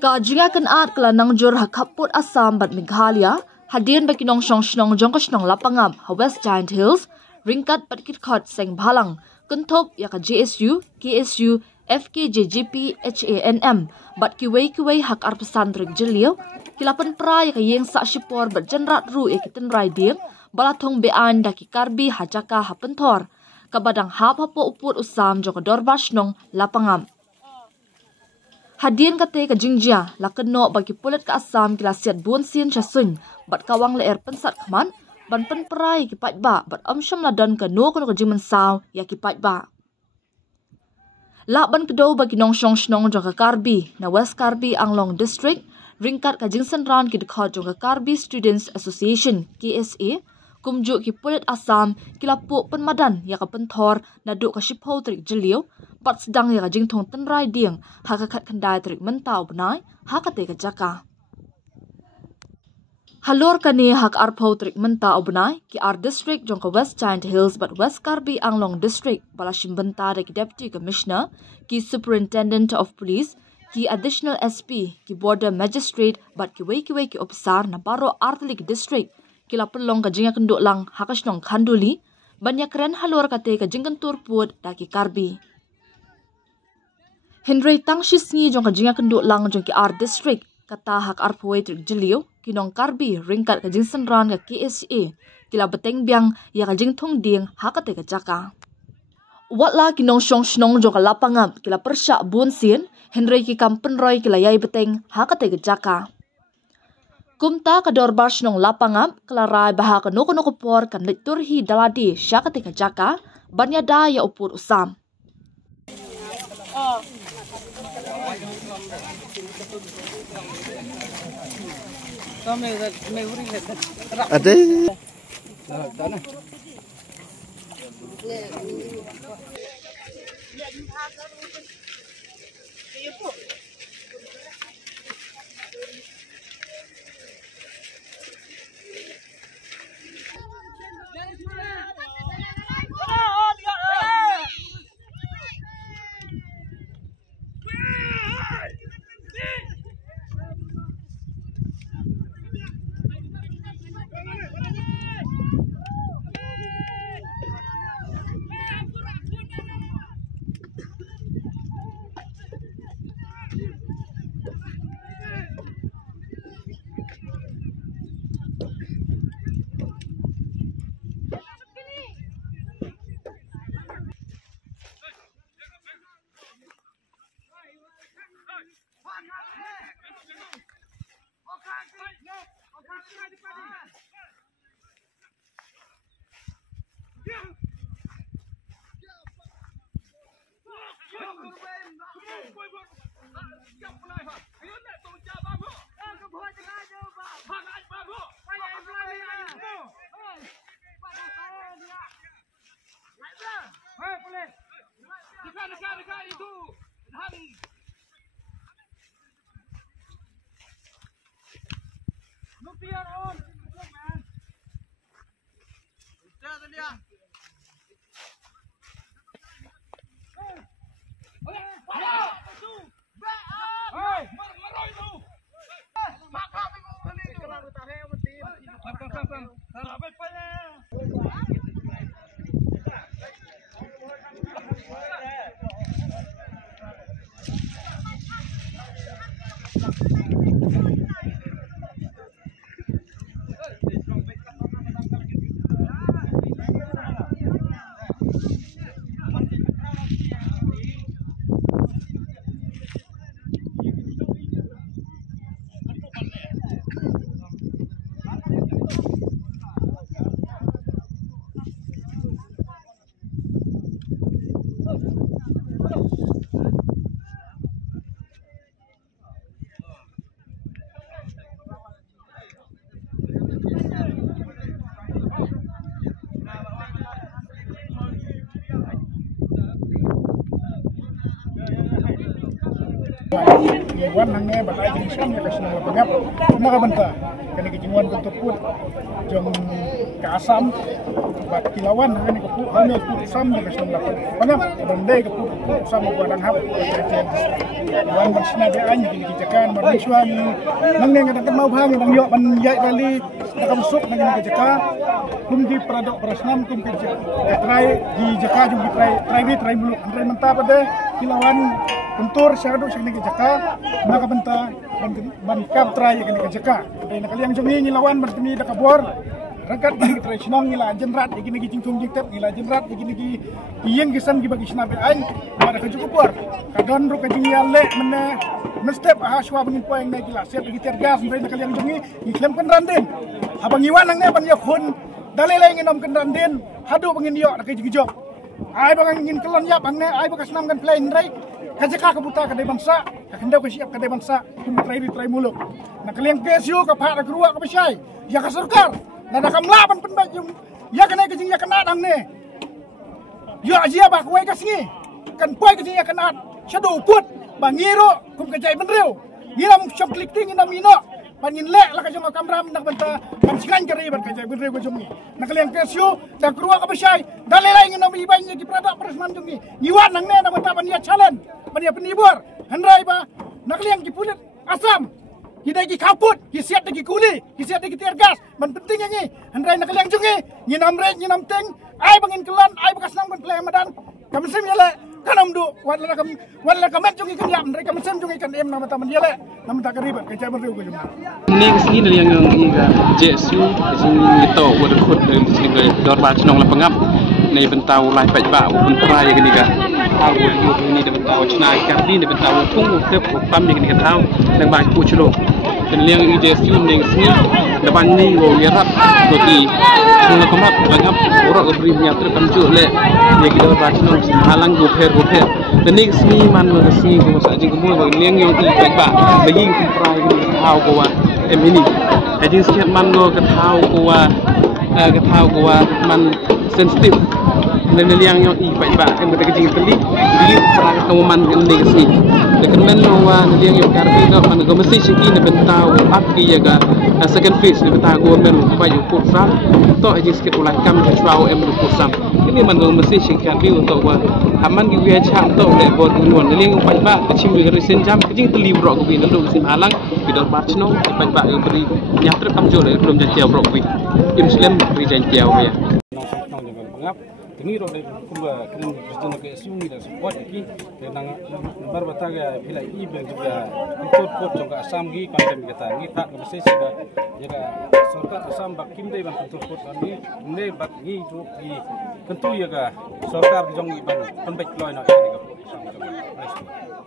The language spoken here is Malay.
Kajinga kan art kala nang jor hakaput Assam bat Meghalaya, hadian bagi nong shong shnong jong kashnong lapangam ha West Giant Hills, ringkat bat kitkot seng bhalang, kentop ya ka JSU, KSU, FKJGP, HANM, bat kiway hak ar pesantren jeliau, kilapan pra ya ka yeng sa shipor bat jenrat ru ya kiten riding, balatong bean daki karbi hajaka ha pentor, kabadang hap hapo uput usam jong ka dorbash nong lapangam. Hadian kate ka jingjia la keno bagi pulit ka Assam kila siat buon sin chasun bat kawang leer pensat khaman ban pen perai ki pat ba bat amsham la dan ka no ka jiman saw ya ki pat ba la ban kedo bagi nong shong shnong jong ka Karbi na West Karbi Anglong District ringkat ka jingsan ran ki dekhot jong ka Karbi Students Association KSA kumjuk ki pulit Assam kila pu penmadan ya ka penthor na duk ka shipho trik jeliu bat sedang ya ka jingthong tenrai ding ha ka khat khandai trik mentau benai ha ka te ka jaka halor ka ni hak arpho trik mentau benai ki ar district jong ka West Giant Hills bat West Karbi Anglong District bala shimbenta ki deputy commissioner ki superintendent of police ki additional SP ki border magistrate bat ki wei ki officer na baro artlik district kila pelong ka jinga kenduk lang hakasnong khanduli banyak keren halor kate ka jingkan turput daki Karbi Henry tang shisngi jong ka jinga kenduk lang jong ki ar district kata hak ar poetrik jeliu kinong Karbi ringkat ka jingsan ran ka KSA kila beteng biang ya ka jingthong ding hakate ka jaka watla kinong shong shnong jong ka lapangam kila persya bunsin Henry ki kampen roy kila yai beteng hakate ka jaka kumta ka dorbash nong lapangam kelarai baha ka noko por kan liturhi daladi syakati ka jaka banyada ya upur usam. Ada. Dekat itu. Nuclear on. Wan nangnya batai jengsan ya kasih nama pengap, nama bantah. Kini kejinguan bentuk pun jom ke Asam, bat kilauan nangnya kepu, hanya kepu Asam ya kasih nama pengap. Bende kepu Asam mau barang hap. Wan bersina beanya kini kejakan, bersisuan nangnya katakan mau bahang yang yok menjai kali nak masuk nangnya kejakan. Kum di peradok perasnam kum ketrai di jaka jum di trai muluk antrai mentah pada kilauan Bentur syaradu syakni kejaka maka benta bankap trai kini kejaka dari nakali yang jongi ngilawan bertemi dakabor rakat gini trai sinong ngila jenrat gini cingcung jiktet ngila jenrat gini iyeng kisan bagi sinabe ain pada kejukupor kadon ru kajingi ale mene mestep ahaswa bengin poeng naik gila siap lagi tergas dari nakali yang jongi iklam kenrandin abang iwan nang ne ban yakun dalilai nginom kenrandin hadu bengin yo nak kejigijok ai bang ingin kelon yap ang ne ai bekas nam kan play ndrai kajaka kebuta kadai bangsa kakendau kesiap kadai bangsa kumutrai di trai muluk nak kalian kesio ka pak keruak ka besai ya ka surkar dan nakam laban penbajum ya kena kejing ya kena dang ne ya ajia ba kuai kasingi kan poi kejing ya kena shadow put bangiro kum kajai benreu ngiram shop clicking nginam ino panin lek la kajong kamram nak benta pansingan kari ban kajai benreu kajong ni nak kalian kesio dan keruak ka besai dalilai nginam ibanya di pradak persman jong ni ngiwan nang ne nak benta pania challenge Pania penibur, handrai ba, nakliang kipulit Asam, hidai ki kaput, hisiat lagi kuli, hisiat lagi tergas, man pentingnya ni, handrai nakliang jungi, nyinam red, nyinam ting, ai bangin kelan, ai bekas nang play madan, kami sem yale, kanam du, wala kamet jungi kan yam, handrai kami sem jungi kan em nama taman yale, nama tak keribat, kecai berriu ke jumlah. Ni kesini dari yang iga jesu, kesini itu berikut dari sini dorba cenong lepengap, ni bentau lai pajba, bentra yang ketiga. Tahu ini dapat tahu cina ikan ini dapat tahu tunggu ke pam yang kita tahu dan banyak pucuk dan yang ide siun yang sini dapat ni wo lihat bagi semua kemat banyak orang beri nyata tamjuk le yang kita baca nong halang goper dan ni sini mana sini kita saja kemudian bagi yang ikan bagi perai tahu kawa ini jadi sekian mana ketahu kawa man sensitif dan yang iba yang mereka jing teli di perang kawaman ini kesini. Lekan menawa yang karbi nak mana mesti sih ini bentau api jaga second phase ni bentau government baju kursa to aja sikit ulah kam jauh kursa ini mana mesti sih karbi untuk aman kita cak untuk lebor dunia ni yang pajak kecil dari senjam kecil teli brok kubi lalu musim alang kita barcno pajak yang beri nyatra kam jauh belum jadi brok kubi Muslim beri janji awak ya. Tengi roda kumba kini presiden ke SUI dan support lagi dengan berbataga bila ibu juga untuk pot juga Asam gi pandemi kita ni tak mesti juga jaga sorkat Asam bakim dai ban untuk pot ni ne bak gi tu gi tentu jaga sorkat jong iban penbaik loy nak